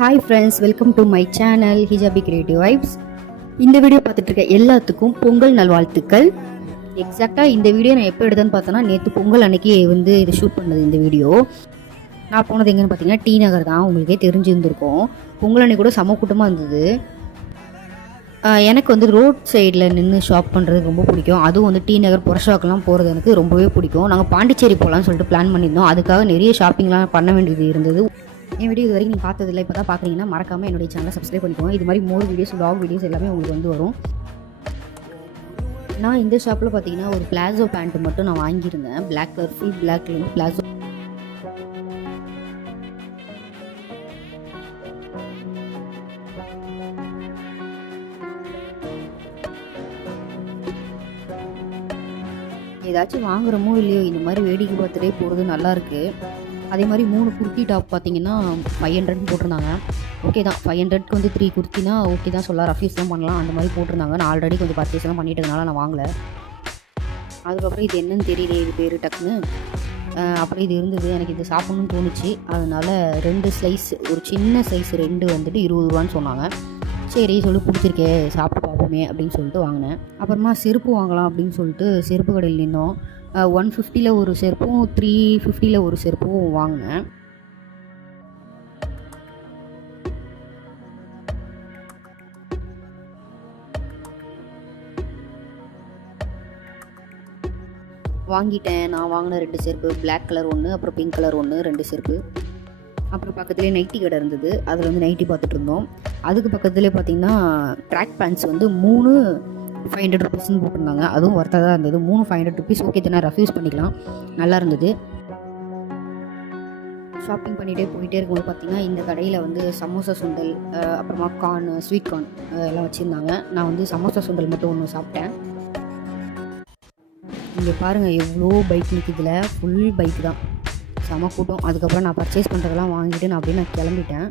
Hi friends, welcome to my channel hijabi creative vibes. இந்த video பார்த்துட்டு இருக்க எல்லாத்துக்கும் பொங்கல் நல்வாழ்த்துக்கள். எக்ஸாக்டாக இந்த வீடியோ நான் எப்போ எடுத்தேன்னு பார்த்தோன்னா நேற்று பொங்கல் அன்னைக்கு வந்து இது ஷூட் பண்ணது. இந்த வீடியோ நான் போனது எங்கன்னு பார்த்தீங்கன்னா டி நகர் தான். உங்களுக்கே தெரிஞ்சிருந்திருக்கும். பொங்கல் அன்னைக்கு கூட செம கூட்டமாக இருந்தது. எனக்கு வந்து ரோட் சைடில் நின்று ஷாப் பண்ணுறது ரொம்ப பிடிக்கும். அதுவும் வந்து டி நகர் புரஷாக்கெலாம் போகிறது எனக்கு ரொம்பவே பிடிக்கும். நாங்கள் பாண்டிச்சேரி போகலான்னு சொல்லிட்டு பிளான் பண்ணியிருந்தோம். அதுக்காக நிறைய ஷாப்பிங்லாம் பண்ண வேண்டியது இருந்தது. என் வீடியோ இது வரைக்கும் நீங்கள் பார்த்ததில்லை, இப்போ தான் பார்க்குறீங்கன்னா மறக்காமல் என்னுடைய சேனலை சப்ஸ்கிரைப் பண்ணிக்கோங்க. இது மாதிரி மோர் வீடியோஸ், வ்ளாக் வீடியோஸ் எல்லாமே உங்களுக்கு வந்து வரும். நான் இந்த ஷாப்பில் பார்த்தீங்கன்னா ஒரு பிளாசோ பேண்ட்டு மட்டும் நான் வாங்கியிருந்தேன். Black colour, full black colour palazzo. ஏதாச்சும் வாங்குகிறோமோ இல்லையோ, இந்த மாதிரி வேடிக்கை பார்த்துட்டே போகிறது நல்லாயிருக்கு. அதே மாதிரி 3 குர்த்தி டாப் பார்த்தீங்கன்னா 500 போட்டிருந்தாங்க. ஓகே தான், 500க்கு வந்து 3 குர்த்தினா ஓகே தான் சொல்லலாம். ரஃப்யூஸ்லாம் பண்ணலாம். அந்த மாதிரி போட்டிருந்தாங்க. நான் ஆல்ரெடி கொஞ்சம் பர்ச்சேஸ்லாம் பண்ணிட்டதுனால நான் வாங்கலை. அதுக்கப்புறம் இது என்னன்னு தெரியல, இது பேர் டக்குன்னு. அப்புறம் இது இருந்தது, எனக்கு இது சாப்பிட்ணுன்னு தோணுச்சு. அதனால் 2 ஸ்லைஸ், ஒரு சின்ன சைஸ் 2 வந்துட்டு 20 ரூபான்னு சொன்னாங்க. சரி சொல்லி பிடிச்சிருக்கே, சாப்பிட்டு பார்ப்போமே அப்படின்னு சொல்லிட்டு வாங்கினேன். அப்புறமா செருப்பு வாங்கலாம் அப்படின்னு சொல்லிட்டு செருப்பு கடையில் நின்னோம். 150ல் ஒரு செருப்பும் 350ல் ஒரு செருப்பும் வாங்கினேன். வாங்கிட்டேன். நான் வாங்கின 2 செருப்பு, பிளாக் கலர் ஒன்று, அப்புறம் பிங்க் கலர் ஒன்று, 2 செருப்பு. அப்புறம் பக்கத்துலேயே நைட்டி கடை இருந்தது. அதில் வந்து நைட்டி பார்த்துட்டு இருந்தோம். அதுக்கு பக்கத்துலேயே பார்த்தீங்கன்னா ட்ராக் பேண்ட்ஸ் வந்து 3 500 ருபீஸ்ன்னு போட்டிருந்தாங்க. அதுவும் ஒர்த்தாக தான் இருந்தது. 3 500 ருபீஸ் ஓகே தானே, ரஃப்யூஸ் பண்ணிக்கலாம், நல்லா இருந்தது. ஷாப்பிங் பண்ணிகிட்டே போயிட்டே இருக்கும்போது பார்த்தீங்கன்னா இந்த கடையில் வந்து சமோசா சுண்டல், அப்புறமா கார்ன், ஸ்வீட் கார்ன் எல்லாம் வச்சுருந்தாங்க. நான் வந்து சமோசா சுண்டல் மட்டும் ஒன்று சாப்பிட்டேன். இங்கே பாருங்கள் எவ்வளோ பைக் நிற்கிதுல, ஃபுல் பைக் தான், செம கூட்டம். அதுக்கப்புறம் நான் பர்ச்சேஸ் பண்ணுறதெல்லாம் வாங்கிட்டு நான் அப்படியே கிளம்பிட்டேன்.